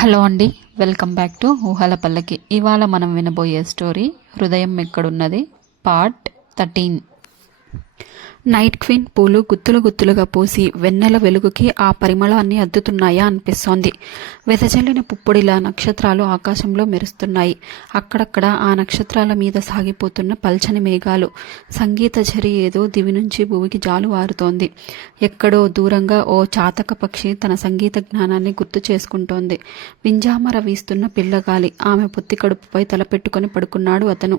Hello అండి, welcome back to ఊహల పల్లకి. ఇవాళ మనం వినబోయే స్టోరీ హృదయం ఎక్కడున్నది పార్ట్ 13. నైట్ క్వీన్ పూలు గుత్తులు గుత్తులుగా పూసి వెన్నెల వెలుగుకి ఆ పరిమళాన్ని అద్దుతున్నాయా అనిపిస్తోంది. వెదజల్లిన పుప్పొడిలా నక్షత్రాలు ఆకాశంలో మెరుస్తున్నాయి. అక్కడక్కడ ఆ నక్షత్రాల మీద సాగిపోతున్న పల్చని మేఘాలు. సంగీత ఝరి ఏదో దివి నుంచి భూమికి జాలువారుతోంది. ఎక్కడో దూరంగా ఓ చాతక పక్షి తన సంగీత జ్ఞానాన్ని గుర్తు చేసుకుంటోంది. వింజామర వీస్తున్న పిల్లగాలి. ఆమె పొత్తి కడుపుపై తలపెట్టుకుని పడుకున్నాడు అతను.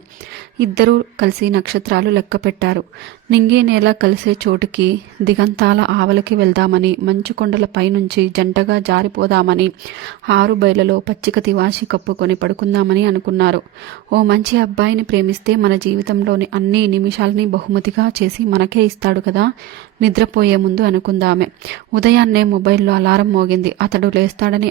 ఇద్దరూ కలిసి నక్షత్రాలు లెక్క పెట్టారు. నింగి నేల కలిసే చోటుకి, దిగంతాల ఆవలికి వెళ్దామని, మంచు కొండల పైనుంచి జంటగా జారిపోదామని, ఆరు బయలలో పచ్చిక తివాసి కప్పుకొని పడుకుందామని అనుకున్నారు. ఓ మంచి అబ్బాయిని ప్రేమిస్తే మన జీవితంలోని అన్ని నిమిషాలని బహుమతిగా చేసి మనకే ఇస్తాడు కదా, నిద్రపోయే ముందు అనుకుందామె. ఉదయాన్నే మొబైల్లో అలారం మోగింది. అతడు లేస్తాడని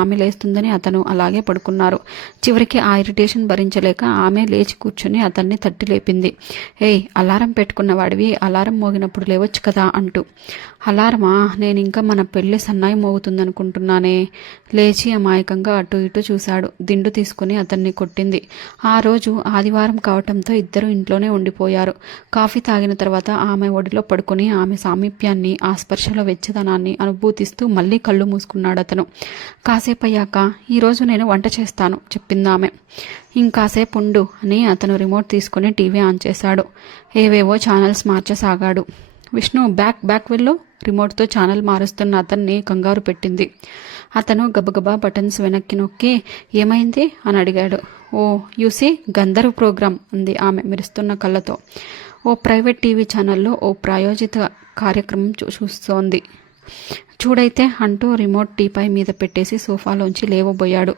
ఆమె లేస్తుందని అతను అలాగే పడుకున్నారు. చివరికి ఆ ఇరిటేషన్ భరించలేక ఆమె లేచి కూర్చుని అతన్ని తట్టి లేపింది. ఏయ్, అలారం పెట్టుకున్నవాడివి, అలారం మోగినప్పుడు లేవచ్చు కదా అంటూ. అలారమా? నేనింకా మన పెళ్లి సన్నాయి మోగుతుందనుకుంటున్నానే. లేచి అమాయకంగా అటు ఇటు చూశాడు. దిండు తీసుకుని అతన్ని కొట్టింది. ఆ రోజు ఆదివారం కావటంతో ఇద్దరు ఇంట్లోనే ఉండిపోయారు. కాఫీ తాగిన తర్వాత ఆమె ఒడిలో పడుకుని ఆమె సామీప్యాన్ని, ఆ స్పర్శలో వెచ్చదనాన్ని అనుభూతిస్తూ మళ్ళీ కళ్ళు మూసుకున్నాడు అతను. కాసేపయ్యాక, ఈరోజు నేను వంట చేస్తాను చెప్పిందామె. ఇంకాసేపు ఉండు అని అతను రిమోట్ తీసుకుని టీవీ ఆన్ చేశాడు. ఏవేవో ఛానల్స్ మార్చసాగాడు. విష్ణు, బ్యాక్ వెళ్ళు. రిమోట్తో ఛానల్ మారుస్తున్న అతన్ని కంగారు పెట్టింది. అతను గబగబా బటన్స్ వెనక్కి నొక్కి, ఏమైంది అని అడిగాడు. ఓ యూసీ, గంధర్వ్ ప్రోగ్రాం అంది ఆమె మెరుస్తున్న కళ్ళతో. ఓ ప్రైవేట్ టీవీ ఛానల్లో ఓ ప్రాయోజిత కార్యక్రమం చూస్తోంది. చూడైతే అంటూ రిమోట్ టీపై మీద పెట్టేసి సోఫాలోంచి లేవబోయాడు.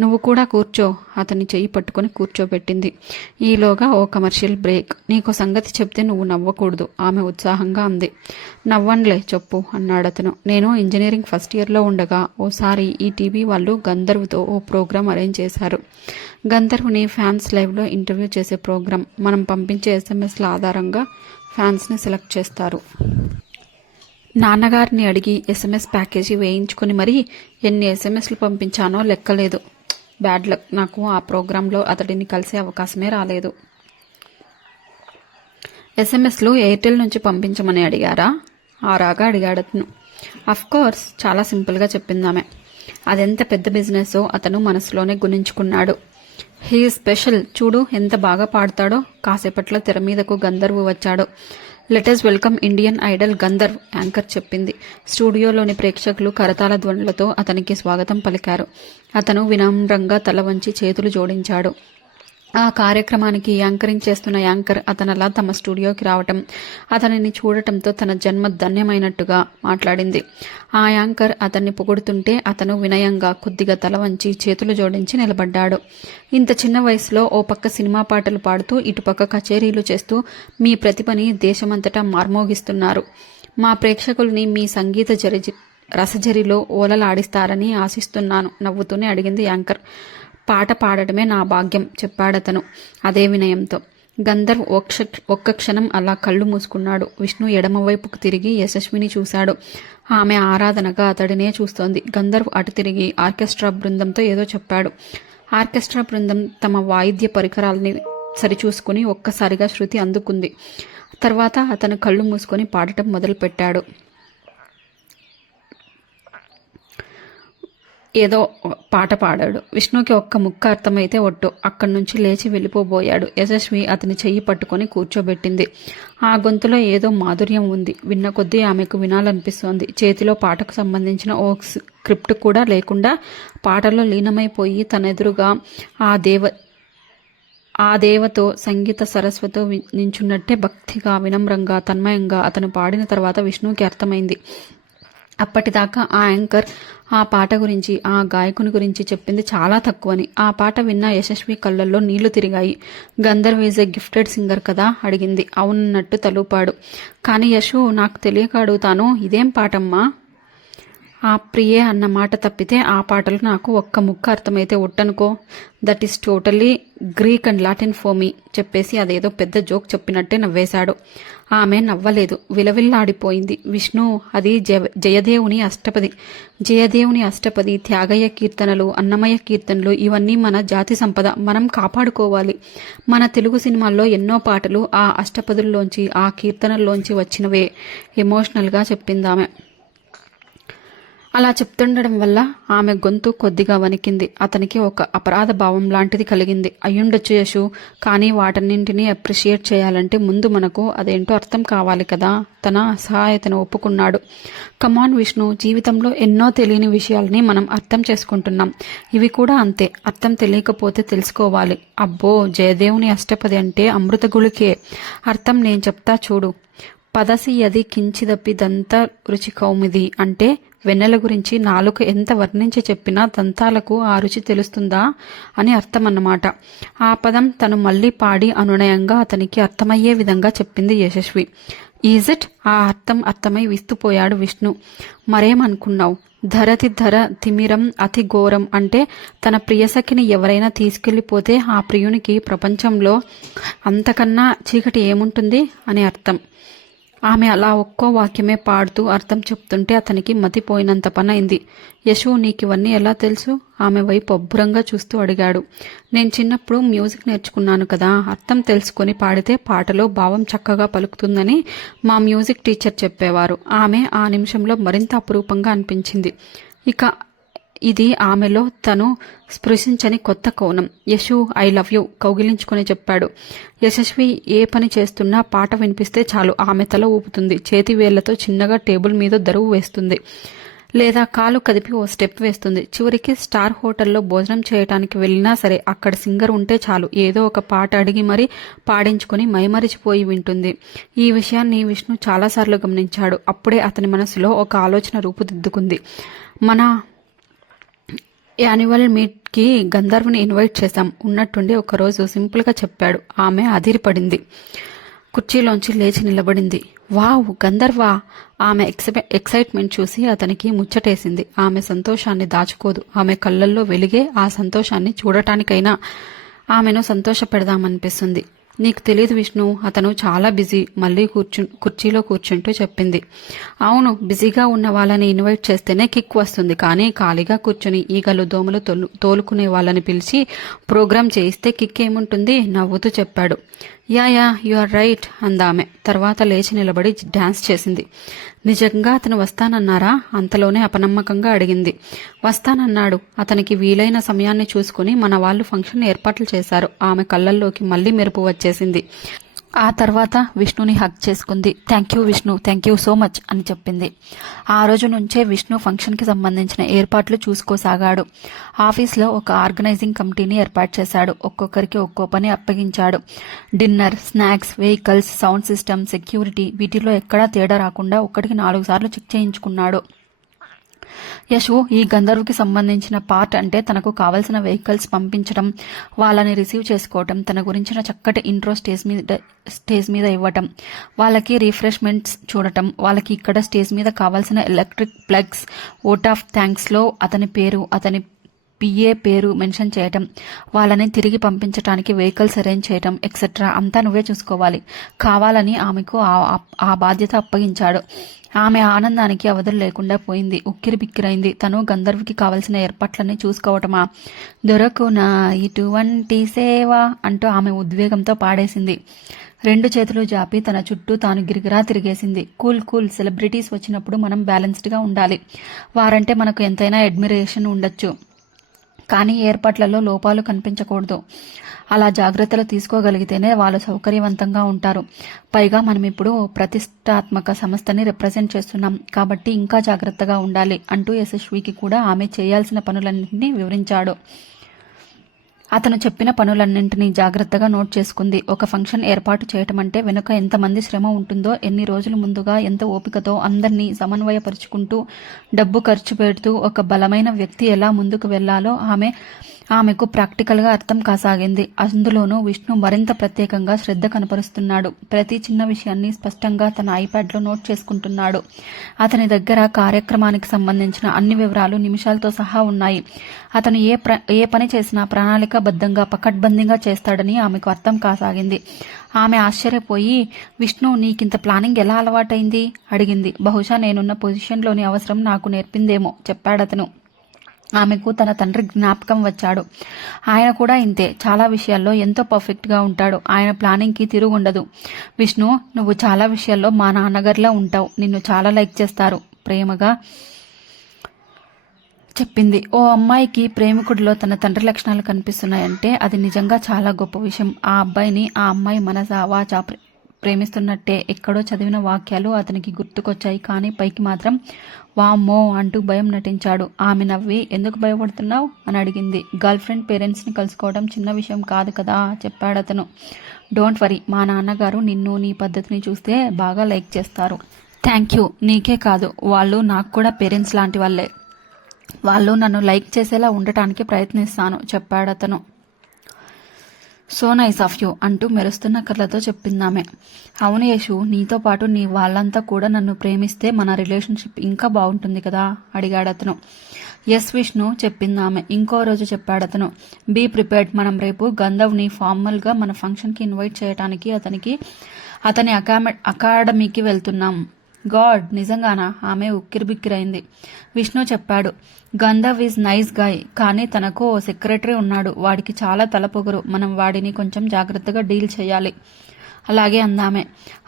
నువ్వు కూడా కూర్చో, అతని చెయ్యి పట్టుకొని కూర్చోబెట్టింది. ఈలోగా ఓ కమర్షియల్ బ్రేక్. నీకో సంగతి చెప్తే నువ్వు నవ్వకూడదు, ఆమె ఉత్సాహంగా అంది. నవ్వన్లే, చెప్పు అన్నాడతను. నేను ఇంజనీరింగ్ ఫస్ట్ ఇయర్లో ఉండగా ఓసారి ఈ టీవీ వాళ్ళు గంధర్వ్తో ఓ ప్రోగ్రాం అరేంజ్ చేశారు. గంధర్వ్ని ఫ్యాన్స్ లైవ్లో ఇంటర్వ్యూ చేసే ప్రోగ్రాం. మనం పంపించే ఎస్ఎంఎస్ల ఆధారంగా ఫ్యాన్స్ని సెలెక్ట్ చేస్తారు. నాన్నగారిని అడిగి ఎస్ఎంఎస్ ప్యాకేజీ వేయించుకుని మరీ ఎన్ని ఎస్ఎంఎస్లు పంపించానో లెక్కలేదు. బ్యాడ్ లక్, నాకు ఆ ప్రోగ్రాంలో అతడిని కలిసే అవకాశమే రాలేదు. ఎస్ఎంఎస్లు ఎయిర్టెల్ నుంచి పంపించమని అడిగారా? ఆరాగా అడిగాడతను. అఫ్కోర్స్, చాలా సింపుల్గా చెప్పిందామె. అదెంత పెద్ద బిజినెస్సో అతను మనసులోనే గుణించుకున్నాడు. హీ స్పెషల్, చూడు ఎంత బాగా పాడతాడో. కాసేపట్లో తెర మీదకు గంధర్వ్ వచ్చాడు. Let's welcome Indian Idol Gandharv, anchor చెప్పింది. స్టూడియోలోని ప్రేక్షకులు కరతాళ ధ్వనులతో అతనికి స్వాగతం పలికారు. అతను వినమ్రంగా తల వంచి చేతులు జోడించాడు. ఆ కార్యక్రమానికి యాంకరింగ్ చేస్తున్న యాంకర్ అతనలా తమ స్టూడియోకి రావటం, అతనిని చూడటంతో తన జన్మ ధన్యమైనట్టుగా మాట్లాడింది. ఆ యాంకర్ అతన్ని పొగుడుతుంటే అతను వినయంగా కొద్దిగా తల వంచి చేతులు జోడించి నిలబడ్డాడు. ఇంత చిన్న వయసులో ఓ పక్క సినిమా పాటలు పాడుతూ, ఇటుపక్క కచేరీలు చేస్తూ మీ ప్రతిభని దేశమంతటా మార్మోగిస్తున్నారు. మా ప్రేక్షకుల్ని మీ సంగీత రసజరిలో ఓలలాడిస్తారని ఆశిస్తున్నాను, నవ్వుతూనే అడిగింది యాంకర్. పాట పాడటమే నా భాగ్యం చెప్పాడతను అదే వినయంతో. గంధర్వ్ ఒక్క క్షణం అలా కళ్ళు మూసుకున్నాడు. విష్ణు ఎడమవైపుకు తిరిగి యశస్విని చూశాడు. ఆమె ఆరాధనగా అతడినే చూస్తోంది. గంధర్వ్ అటు తిరిగి ఆర్కెస్ట్రా బృందంతో ఏదో చెప్పాడు. ఆర్కెస్ట్రా బృందం తమ వాయిద్య పరికరాలని సరిచూసుకుని ఒక్కసారిగా శృతి అందుకుంది. తర్వాత అతను కళ్ళు మూసుకొని పాడటం మొదలుపెట్టాడు. ఏదో పాట పాడాడు. విష్ణుకి ఒక్క ముక్క అర్థమైతే ఒట్టు. అక్కడి నుంచి లేచి వెళ్ళిపోబోయాడు. యశస్వి అతని చెయ్యి పట్టుకొని కూర్చోబెట్టింది. ఆ గొంతులో ఏదో మాధుర్యం ఉంది. విన్న కొద్దీ ఆమెకు వినాలనిపిస్తోంది. చేతిలో పాటకు సంబంధించిన ఓ స్క్రిప్ట్ కూడా లేకుండా పాటలో లీనమైపోయి తనెదురుగా ఆ దేవతో, సంగీత సరస్వతో నించున్నట్టే భక్తిగా, వినమ్రంగా, తన్మయంగా అతను పాడిన తర్వాత విష్ణుకి అర్థమైంది. అప్పటిదాకా ఆ యాంకర్ ఆ పాట గురించి, ఆ గాయకుని గురించి చెప్పింది చాలా తక్కువని. ఆ పాట విన్న యశస్వి కళ్ళల్లో నీళ్లు తిరిగాయి. Gandharv is a gifted singer కదా అడిగింది. అవునన్నట్టు తలూపాడు. కానీ యశు, నాకు తెలియక అడుగుతాను, ఇదేం పాటమ్మా? ఆ ప్రియే అన్న మాట తప్పితే ఆ పాటలు నాకు ఒక్క ముక్క అర్థమైతే ఒట్టనుకో. That is totally Greek and Latin for me చెప్పేసి అదేదో పెద్ద జోక్ చెప్పినట్టే నవ్వేశాడు. ఆమె నవ్వలేదు, విలవిల్లాడిపోయింది. విష్ణు, అది జయదేవుని అష్టపది. జయదేవుని అష్టపది, త్యాగయ్య కీర్తనలు, అన్నమయ్య కీర్తనలు ఇవన్నీ మన జాతి సంపద. మనం కాపాడుకోవాలి. మన తెలుగు సినిమాల్లో ఎన్నో పాటలు ఆ అష్టపదుల్లోంచి, ఆ కీర్తనల్లోంచి వచ్చినవే ఎమోషనల్గా చెప్పిందామె. అలా చెప్తుండడం వల్ల ఆమె గొంతు కొద్దిగా వణికింది. అతనికి ఒక అపరాధ భావం లాంటిది కలిగింది. అయ్యుండొచ్చు యశు, కానీ వాటన్నింటినీ అప్రిషియేట్ చేయాలంటే ముందు మనకు అదేంటో అర్థం కావాలి కదా. తన సహాయతను ఒప్పుకున్నాడు. కమాన్ విష్ణు, జీవితంలో ఎన్నో తెలియని విషయాలని మనం అర్థం చేసుకుంటున్నాం. ఇవి కూడా అంతే. అర్థం తెలియకపోతే తెలుసుకోవాలి. అబ్బో, జయదేవుని అష్టపది అంటే అమృత గుళికే. అర్థం నేను చెప్తా చూడు. పదసి యది కించిదపి దంత రుచి కౌమిది అంటే వెన్నెల గురించి నాలుక ఎంత వర్ణించి చెప్పినా దంతాలకు ఆ రుచి తెలుస్తుందా అని అర్థమన్నమాట. ఆ పదం తను మళ్లీ పాడి అనునయంగా అతనికి అర్థమయ్యే విధంగా చెప్పింది యశస్వి. Is it? ఆ అర్థమై విస్తుపోయాడు విష్ణు. మరేమనుకున్నావు? ధరతి ధర తిమిరం అతి ఘోరం అంటే తన ప్రియసఖిని ఎవరైనా తీసుకెళ్లిపోతే ఆ ప్రియునికి ప్రపంచంలో అంతకన్నా చీకటి ఏముంటుంది అని అర్థం. ఆమె అలా ఒక్కో వాక్యమే పాడుతూ అర్థం చెప్తుంటే అతనికి మతిపోయినంత పనైంది. యశు, నీకివన్నీ ఎలా తెలుసు? ఆమె వైపు అబ్బురంగా చూస్తూ అడిగాడు. నేను చిన్నప్పుడు మ్యూజిక్ నేర్చుకున్నాను కదా. అర్థం తెలుసుకొని పాడితే పాటలో భావం చక్కగా పలుకుతుందని మా మ్యూజిక్ టీచర్ చెప్పేవారు. ఆమె ఆ నిమిషంలో మరింత అపురూపంగా అనిపించింది. ఇక ఇది ఆమెలో తను స్పృశించని కొత్త కోణం. యశు, ఐ లవ్ యూ కౌగిలించుకొని చెప్పాడు. యశస్వి ఏ పని చేస్తున్నా పాట వినిపిస్తే చాలు ఆమె తల ఊపుతుంది. చేతి వేళ్లతో చిన్నగా టేబుల్ మీద దరువు వేస్తుంది, లేదా కాలు కదిపి ఓ స్టెప్ వేస్తుంది. చివరికి స్టార్ హోటల్లో భోజనం చేయటానికి వెళ్ళినా సరే అక్కడ సింగర్ ఉంటే చాలు ఏదో ఒక పాట అడిగి మరీ పాడించుకుని మైమరిచిపోయి వింటుంది. ఈ విషయాన్ని విష్ణు చాలాసార్లు గమనించాడు. అప్పుడే అతని మనసులో ఒక ఆలోచన రూపుదిద్దుకుంది. మన యాన్యువల్ మీట్కి గంధర్వ్ని ఇన్వైట్ చేశాం. ఉన్నట్టుండి ఒకరోజు సింపుల్గా చెప్పాడు. ఆమె అదిరిపడింది. కుర్చీలోంచి లేచి నిలబడింది. వావ్, గంధర్వా! ఆమె ఎక్సైట్మెంట్ చూసి అతనికి ముచ్చటేసింది. ఆమె సంతోషాన్ని దాచుకోదు. ఆమె కళ్ళల్లో వెలిగే ఆ సంతోషాన్ని చూడటానికైనా ఆమెను సంతోషపెడదామనిపిస్తుంది. నీకు తెలీదు విష్ణు, అతను చాలా బిజీ. మళ్ళీ కుర్చీలో కూర్చుంటూ చెప్పింది. అవును, బిజీగా ఉన్న వాళ్ళని ఇన్వైట్ చేస్తేనే కిక్ వస్తుంది. కానీ ఖాళీగా కూర్చుని ఈగలు దోమలు తోలుకునే వాళ్ళని పిలిచి ప్రోగ్రాం చేయిస్తే కిక్ ఏముంటుంది? నవ్వుతూ చెప్పాడు. యా యు ఆర్ రైట్ అందామె. తర్వాత లేచి నిలబడి డాన్స్ చేసింది. నిజంగా అతను వస్తానన్నారా? అంతలోనే అపనమ్మకంగా అడిగింది. వస్తానన్నాడు. అతనికి వీలైన సమయాన్ని చూసుకుని మన వాళ్ళు ఫంక్షన్ ఏర్పాట్లు చేశారు. ఆమె కళ్ళల్లోకి మళ్లీ మెరుపు వచ్చేసింది. ఆ తర్వాత విష్ణుని హగ్ చేసుకుంది. Thank you Vishnu, thank you so much అని చెప్పింది. ఆ రోజు నుంచే విష్ణు ఫంక్షన్కి సంబంధించిన ఏర్పాట్లు చూసుకోసాగాడు. ఆఫీస్లో ఒక ఆర్గనైజింగ్ కమిటీని ఏర్పాటు చేశాడు. ఒక్కొక్కరికి ఒక్కో పని అప్పగించాడు. Dinner, snacks, vehicles, sound system, security వీటిలో ఎక్కడా తేడా రాకుండా ఒక్కటికి 4 సార్లు చెక్ చేయించుకున్నాడు. యశు ఈ గంధర్వుకి సంబంధించిన పార్ట్ అంటే తనకు కావలసిన వెహికల్స్ పంపించడం, వాళ్ళని రిసీవ్ చేసుకోవటం, తన గురించిన చక్కటి ఇంట్రో స్టేజ్ మీద ఇవ్వటం, వాళ్ళకి రిఫ్రెష్మెంట్స్ చూడటం, వాళ్ళకి ఇక్కడ స్టేజ్ మీద కావాల్సిన ఎలక్ట్రిక్ ప్లగ్స్, ఓట్ ఆఫ్ థ్యాంక్స్లో అతని పేరు, అతని పిఏ పేరు మెన్షన్ చేయటం, వాళ్ళని తిరిగి పంపించడానికి వెహికల్స్ అరేంజ్ చేయటం ఎక్సెట్రా అంతా నువ్వే చూసుకోవాలి. కావాలని ఆమెకు ఆ బాధ్యత అప్పగించాడు. ఆమె ఆనందానికి అవధులు లేకుండా పోయింది. ఉక్కిరి బిక్కిరైంది. తను గంధర్వుకి కావలసిన ఏర్పాట్లన్నీ చూసుకోవటమా? దొరకునా ఇటువంటి సేవ అంటూ ఆమె ఉద్వేగంతో పాడేసింది. 2 చేతులు జాపి తన చుట్టూ తాను గిరిగిరా తిరిగేసింది. కూల్, సెలబ్రిటీస్ వచ్చినప్పుడు మనం బ్యాలెన్స్డ్గా ఉండాలి. వారంటే మనకు ఎంతైనా అడ్మిరేషన్ ఉండొచ్చు, కానీ ఏర్పాట్లలో లోపాలు కనిపించకూడదు. అలా జాగ్రత్తలు తీసుకోగలిగితేనే వాళ్ళు సౌకర్యవంతంగా ఉంటారు. పైగా మనం ఇప్పుడు ప్రతిష్టాత్మక సంస్థని రిప్రజెంట్ చేస్తున్నాం కాబట్టి ఇంకా జాగ్రత్తగా ఉండాలి అంటూ యశస్వికి కూడా ఆమె చేయాల్సిన పనులన్నింటినీ వివరించాడు. అతను చెప్పిన పనులన్నింటినీ జాగ్రత్తగా నోట్ చేసుకుంది. ఒక ఫంక్షన్ ఏర్పాటు చేయటం అంటే వెనుక ఎంతమంది శ్రమ ఉంటుందో, ఎన్ని రోజుల ముందుగా ఎంత ఓపికతో అందరినీ సమన్వయపరుచుకుంటూ డబ్బు ఖర్చు పెడుతూ ఒక బలమైన వ్యక్తి ఎలా ముందుకు వెళ్లాలో ఆమె ఆమెకు ప్రాక్టికల్గా అర్థం కాసాగింది. అందులోనూ విష్ణు మరింత ప్రత్యేకంగా శ్రద్ధ కనపరుస్తున్నాడు. ప్రతి చిన్న విషయాన్ని స్పష్టంగా తన ఐప్యాడ్లో నోట్ చేసుకుంటున్నాడు. అతని దగ్గర కార్యక్రమానికి సంబంధించిన అన్ని వివరాలు నిమిషాలతో సహా ఉన్నాయి. అతను ఏ పని చేసినా ప్రణాళికాబద్ధంగా పకడ్బందీగా చేస్తాడని ఆమెకు అర్థం కాసాగింది. ఆమె ఆశ్చర్యపోయి, విష్ణు, నీకింత ప్లానింగ్ ఎలా అలవాటైంది అడిగింది. బహుశా నేనున్న పొజిషన్లోని అవసరం నాకు నేర్పిందేమో చెప్పాడతను. ఆమెకు తన తండ్రి జ్ఞాపకం వచ్చాడు. ఆయన కూడా ఇంతే, చాలా విషయాల్లో ఎంతో పర్ఫెక్ట్గా ఉంటాడు. ఆయన ప్లానింగ్కి తిరుగుండదు. విష్ణు, నువ్వు చాలా విషయాల్లో మా నాన్నగారిలా ఉంటావు. నిన్ను చాలా లైక్ చేస్తారు, ప్రేమగా చెప్పింది. ఓ అమ్మాయికి ప్రేమికుడిలో తన తండ్రి లక్షణాలు కనిపిస్తున్నాయంటే అది నిజంగా చాలా గొప్ప విషయం. ఆ అబ్బాయిని ఆ అమ్మాయి మనసా వాచా ప్రేమిస్తున్నట్టే. ఎక్కడో చదివిన వాక్యాలు అతనికి గుర్తుకొచ్చాయి. కానీ పైకి మాత్రం వామ్మో అంటూ భయం నటించాడు. ఆమె నవ్వి, ఎందుకు భయపడుతున్నావు అని అడిగింది. గర్ల్ ఫ్రెండ్ పేరెంట్స్ని కలుసుకోవడం చిన్న విషయం కాదు కదా చెప్పాడతను. డోంట్ వరీ, మా నాన్నగారు నిన్ను, నీ పద్ధతిని చూస్తే బాగా లైక్ చేస్తారు. Thank you. నీకే కాదు, వాళ్ళు నాకు కూడా పేరెంట్స్ లాంటి వాళ్ళే. వాళ్ళు నన్ను లైక్ చేసేలా ఉండటానికి ప్రయత్నిస్తాను చెప్పాడతను. సో నైస్ ఆఫ్ యూ అంటూ మెరుస్తున్న కళ్ళతో చెప్పిందామె. అవును యేషు, నీతో పాటు నీ వాళ్ళంతా కూడా నన్ను ప్రేమిస్తే మన రిలేషన్షిప్ ఇంకా బాగుంటుంది కదా అడిగాడతను. ఎస్ విష్ణు చెప్పిందామె. ఇంకో రోజు చెప్పాడతను. బీ ప్రిపేర్డ్, మనం రేపు గంధవ్ని ఫార్మల్గా మన ఫంక్షన్కి ఇన్వైట్ చేయడానికి అతని అకాడమీకి వెళ్తున్నాం. గాడ్, నిజంగానా? ఆమె ఉక్కిరిబిక్కిరైంది. విష్ణు చెప్పాడు. గంధవ్ ఈజ్ నైస్ గాయ్, కానీ తనకు ఓ సెక్రటరీ ఉన్నాడు. వాడికి చాలా తలపొగరు. మనం వాడిని కొంచెం జాగ్రత్తగా డీల్ చేయాలి. అలాగే అందామె.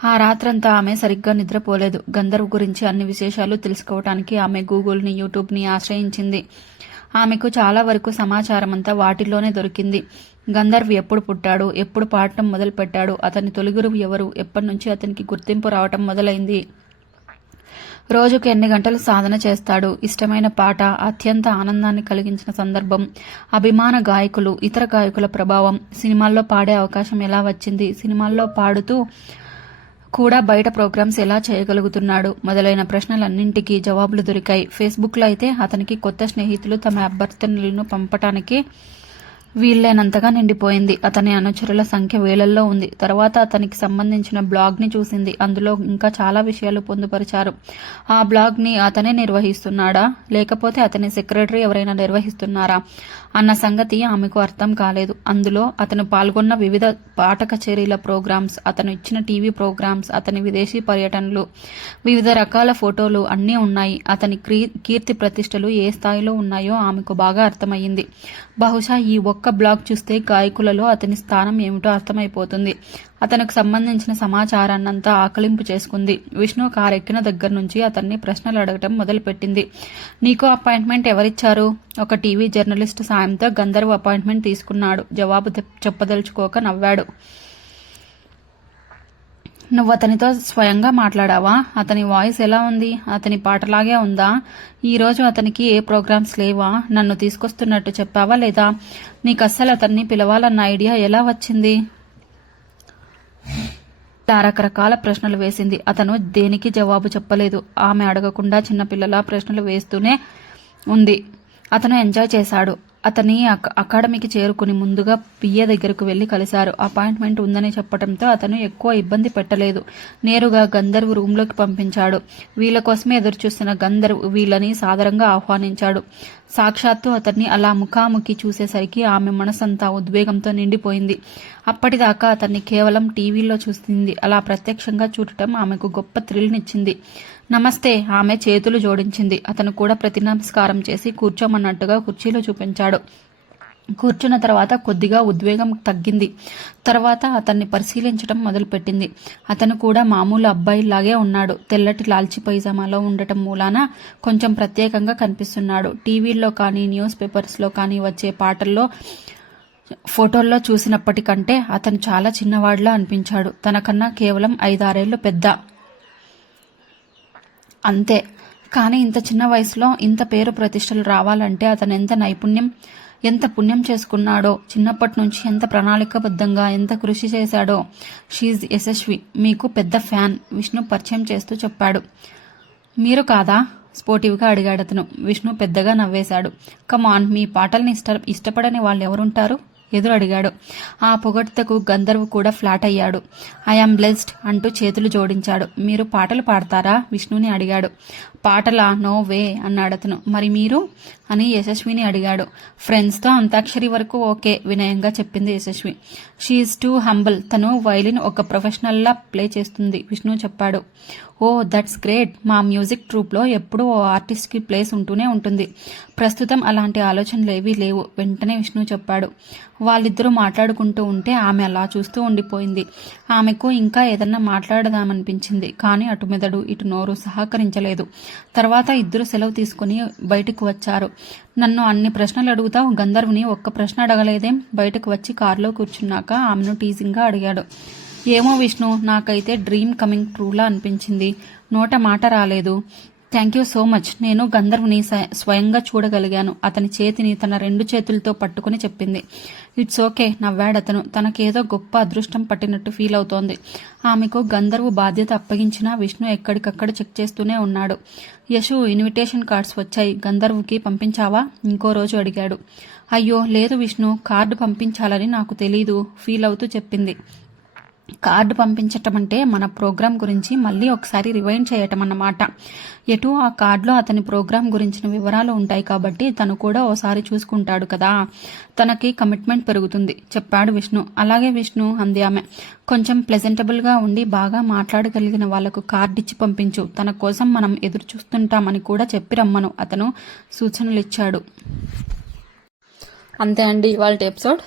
ఆ రాత్రంతా ఆమె సరిగ్గా నిద్రపోలేదు. గంధర్వ్ గురించి అన్ని విశేషాలు తెలుసుకోవటానికి ఆమె గూగుల్ని, యూట్యూబ్ని ఆశ్రయించింది. ఆమెకు చాలా వరకు సమాచారం అంతా వాటిల్లోనే దొరికింది. గంధర్వ్ ఎప్పుడు పుట్టాడు, ఎప్పుడు పాడటం మొదలు పెట్టాడు, అతని తొలి గురువు ఎవరు, ఎప్పటి నుంచి అతనికి గుర్తింపు రావటం మొదలైంది, రోజుకు ఎన్ని గంటలు సాధన చేస్తాడు, ఇష్టమైన పాట, అత్యంత ఆనందాన్ని కలిగించిన సందర్భం, అభిమాన గాయకులు, ఇతర గాయకుల ప్రభావం, సినిమాల్లో పాడే అవకాశం ఎలా వచ్చింది, సినిమాల్లో పాడుతూ కూడా బయట ప్రోగ్రామ్స్ ఎలా చేయగలుగుతున్నాడు మొదలైన ప్రశ్నలన్నింటికీ జవాబులు దొరికాయి. ఫేస్బుక్లో అయితే అతనికి కొత్త స్నేహితులు తమ అభ్యర్థనలను పంపటానికి వీల్లేనంతగా నిండిపోయింది. అతని అనుచరుల సంఖ్య వేలల్లో ఉంది. తర్వాత అతనికి సంబంధించిన బ్లాగ్ని చూసింది. అందులో ఇంకా చాలా విషయాలు పొందుపరిచారు. ఆ బ్లాగ్ని అతనే నిర్వహిస్తున్నాడా, లేకపోతే అతని సెక్రటరీ ఎవరైనా నిర్వహిస్తున్నారా అన్న సంగతి ఆమెకు అర్థం కాలేదు. అందులో అతను పాల్గొన్న వివిధ పాట కచేరీల ప్రోగ్రామ్స్, అతను ఇచ్చిన టీవీ ప్రోగ్రామ్స్, అతని విదేశీ పర్యటనలు, వివిధ రకాల ఫోటోలు అన్నీ ఉన్నాయి. అతని కీర్తి ప్రతిష్టలు ఏ స్థాయిలో ఉన్నాయో ఆమెకు బాగా అర్థమయ్యింది. బహుశా ఈ ఒక్క బ్లాగ్ చూస్తే గాయకులలో అతని స్థానం ఏమిటో అర్థమైపోతుంది. అతనికి సంబంధించిన సమాచారాన్నంతా ఆకలింపు చేసుకుంది. విష్ణు కారెక్కిన దగ్గర నుంచి అతన్ని ప్రశ్నలు అడగటం మొదలుపెట్టింది. నీకు అపాయింట్మెంట్ ఎవరిచ్చారు? ఒక టీవీ జర్నలిస్ట్ సాయంతో గంధర్వ్ అపాయింట్మెంట్ తీసుకున్నాడు. జవాబు చెప్పదలుచుకోక నవ్వాడు. నువ్వు అతనితో స్వయంగా మాట్లాడావా? అతని వాయిస్ ఎలా ఉంది? అతని పాటలాగే ఉందా? ఈరోజు అతనికి ఏ ప్రోగ్రామ్స్ లేవా? నన్ను తీసుకొస్తున్నట్టు చెప్పావా లేదా? నీకు అస్సలు అతన్ని పిలవాలన్న ఐడియా ఎలా వచ్చింది? రకరకాల ప్రశ్నలు వేసింది. అతను దేనికి జవాబు చెప్పలేదు. ఆమె అడగకుండా చిన్నపిల్లల ప్రశ్నలు వేస్తూనే ఉంది. అతను ఎంజాయ్ చేశాడు. అతని అకాడమీకి చేరుకుని ముందుగా పిఏ దగ్గరకు వెళ్లి కలిశారు. అపాయింట్మెంట్ ఉందని చెప్పడంతో అతను ఎక్కువ ఇబ్బంది పెట్టలేదు. నేరుగా గంధర్వ్ రూంలోకి పంపించాడు. వీళ్ళ కోసమే ఎదురుచూస్తున్న గంధర్వ్ వీళ్ళని సాదరంగా ఆహ్వానించాడు. సాక్షాత్తు అతన్ని అలా ముఖాముఖి చూసేసరికి ఆమె మనసంతా ఉద్వేగంతో నిండిపోయింది. అప్పటిదాకా అతన్ని కేవలం టీవీలో చూసింది. అలా ప్రత్యక్షంగా చూడటం ఆమెకు గొప్ప థ్రిల్నిచ్చింది. నమస్తే, ఆమె చేతులు జోడించింది. అతను కూడా ప్రతి నమస్కారం చేసి కూర్చోమన్నట్టుగా కుర్చీలో చూపించాడు. కూర్చున్న తర్వాత కొద్దిగా ఉద్వేగం తగ్గింది. తర్వాత అతన్ని పరిశీలించడం మొదలుపెట్టింది. అతను కూడా మామూలు అబ్బాయిలాగే ఉన్నాడు. తెల్లటి లాల్చి పైజామాలో ఉండటం మూలాన కొంచెం ప్రత్యేకంగా కనిపిస్తున్నాడు. టీవీల్లో కానీ న్యూస్ పేపర్స్లో కానీ వచ్చే పాటల్లో, ఫోటోల్లో చూసినప్పటికంటే అతను చాలా చిన్నవాడిలా అనిపించాడు. తనకన్నా కేవలం 5-6 ఏళ్లు పెద్ద, అంతే. కానీ ఇంత చిన్న వయసులో ఇంత పేరు ప్రతిష్టలు రావాలంటే అతను ఎంత పుణ్యం చేసుకున్నాడో, చిన్నప్పటి నుంచి ఎంత ప్రణాళికాబద్ధంగా ఎంత కృషి చేశాడో. షీజ్ యశస్వి, మీకు పెద్ద ఫ్యాన్, విష్ణు పరిచయం చేస్తూ చెప్పాడు. మీరు కాదా? స్పోర్టివ్గా అడిగాడు అతను. విష్ణు పెద్దగా నవ్వేశాడు. కమాన్, మీ పాటల్ని ఇష్టపడని వాళ్ళు ఎవరుంటారు? ఎదురు అడిగాడు. ఆ పొగడ్తకు గంధర్వ్ కూడా ఫ్లాట్ అయ్యాడు. ఐఆమ్ బ్లెస్డ్ అంటూ చేతులు జోడించాడు. మీరు పాటలు పాడతారా? విష్ణుని అడిగాడు. పాటలా? నో వే అన్నాడతను. మరి మీరు అని యశస్విని అడిగాడు. ఫ్రెండ్స్తో అంతాక్షరి వరకు ఓకే, వినయంగా చెప్పింది యశస్వి. She is too humble. తను వైలిన్ ఒక ప్రొఫెషనల్లా ప్లే చేస్తుంది, విష్ణు చెప్పాడు. Oh that's great. మా మ్యూజిక్ ట్రూప్లో ఎప్పుడూ ఓ ఆర్టిస్ట్కి ప్లేస్ ఉంటూనే ఉంటుంది. ప్రస్తుతం అలాంటి ఆలోచనలు ఏవీ లేవు, వెంటనే విష్ణు చెప్పాడు. వాళ్ళిద్దరూ మాట్లాడుకుంటూ ఉంటే ఆమె అలా చూస్తూ ఉండిపోయింది. ఆమెకు ఇంకా ఏదన్నా మాట్లాడదామనిపించింది, కానీ అటు మెదడు ఇటు నోరు సహకరించలేదు. తర్వాత ఇద్దరు సెలవు తీసుకుని బయటకు వచ్చారు. నన్ను అన్ని ప్రశ్నలు అడుగుతావు, గంధర్వుని ఒక్క ప్రశ్న అడగలేదేం? బయటకు వచ్చి కారులో కూర్చున్నాక ఆమెను టీజింగ్గా అడిగాడు. ఏమో విష్ణు, నాకైతే డ్రీమ్ కమింగ్ ట్రూలా అనిపించింది. నోట మాట రాలేదు. Thank you so much. నేను గంధర్వుని స్వయంగా చూడగలిగాను. అతని చేతిని తన 2 చేతులతో పట్టుకుని చెప్పింది. It's okay నవ్వాడతను. తనకేదో గొప్ప అదృష్టం పట్టినట్టు ఫీల్ అవుతోంది. ఆమెకు గంధర్వు బాధ్యత అప్పగించినా విష్ణు ఎక్కడికక్కడ చెక్ చేస్తూనే ఉన్నాడు. యశు, ఇన్విటేషన్ కార్డ్స్ వచ్చాయి, గంధర్వుకి పంపించావా? ఇంకో రోజు అడిగాడు. అయ్యో లేదు విష్ణు, కార్డు పంపించాలని నాకు తెలీదు ఫీల్ అవుతూ చెప్పింది. కార్డు పంపించటం అంటే మన ప్రోగ్రాం గురించి మళ్ళీ ఒకసారి రివైండ్ చేయటం అన్నమాట. ఎటు ఆ కార్డులో అతని ప్రోగ్రాం గురించిన వివరాలు ఉంటాయి కాబట్టి తను కూడా ఓసారి చూసుకుంటాడు కదా, తనకి కమిట్మెంట్ పెరుగుతుంది చెప్పాడు విష్ణు. అలాగే విష్ణు అంది ఆమె. కొంచెం ప్లెజెంటబుల్గా ఉండి బాగా మాట్లాడగలిగిన వాళ్లకు కార్డు ఇచ్చి పంపించు. తన కోసం మనం ఎదురు చూస్తుంటామని కూడా చెప్పి రమ్మను అతను సూచనలిచ్చాడు. అంతే అండి ఇవాళ ఎపిసోడ్.